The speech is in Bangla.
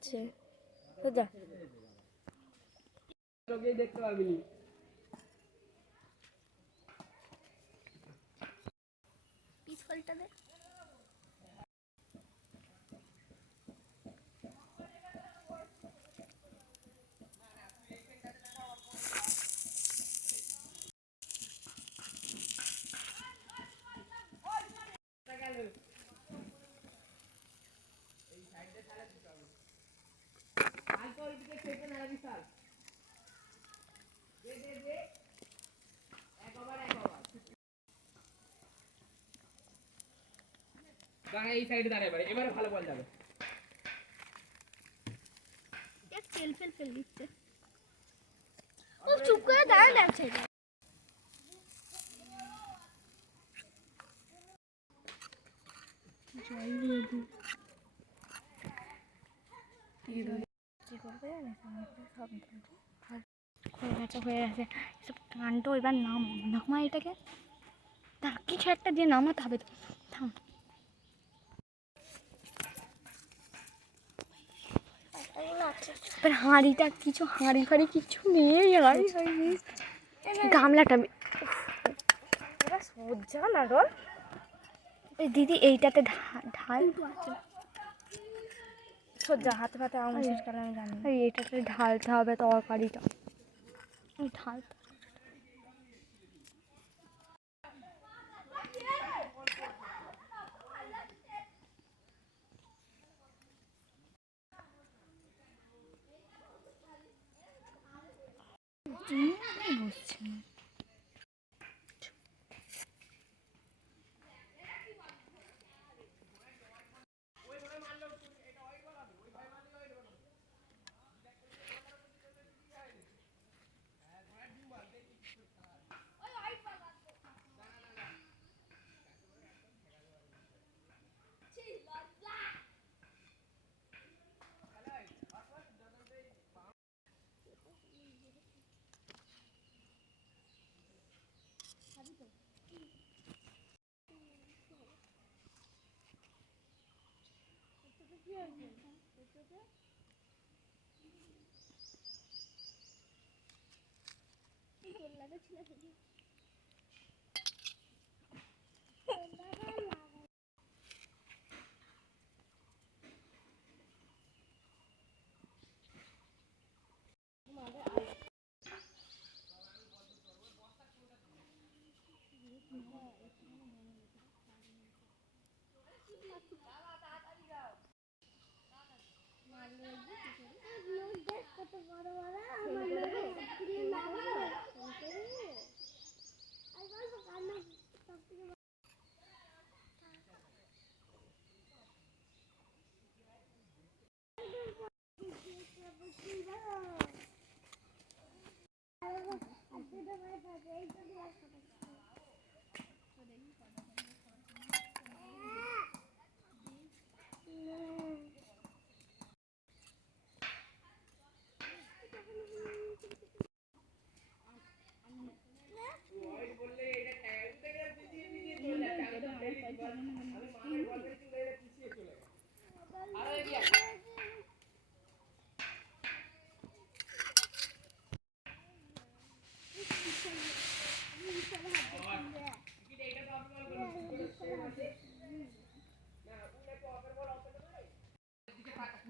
যাচ্ছে তো যা দেখতে পাবি পিস্তলটা দে এই সাইডে দাঁড়ায় ভাই, এবারে ভালো বল যাবে। ফেল দিচ্ছে ও চুপ করে দাঁড়ায় যাচ্ছে হয়ে গেছে এসব কাণ্ড। এবার নামা এটাকে কিছু একটা দিয়ে নামাতে হবে। থাম হাঁড়িটা কিছু হাঁড়ি ফাড়ি কিছু নেই। গামলাটা সোজা না রোল দিদি এইটাতে ঢাল সোজা হাতে ফাতে আঙুলের কারণে জানি এইটাতে ঢালতে হবে তরকারিটা ঢালতে বসছে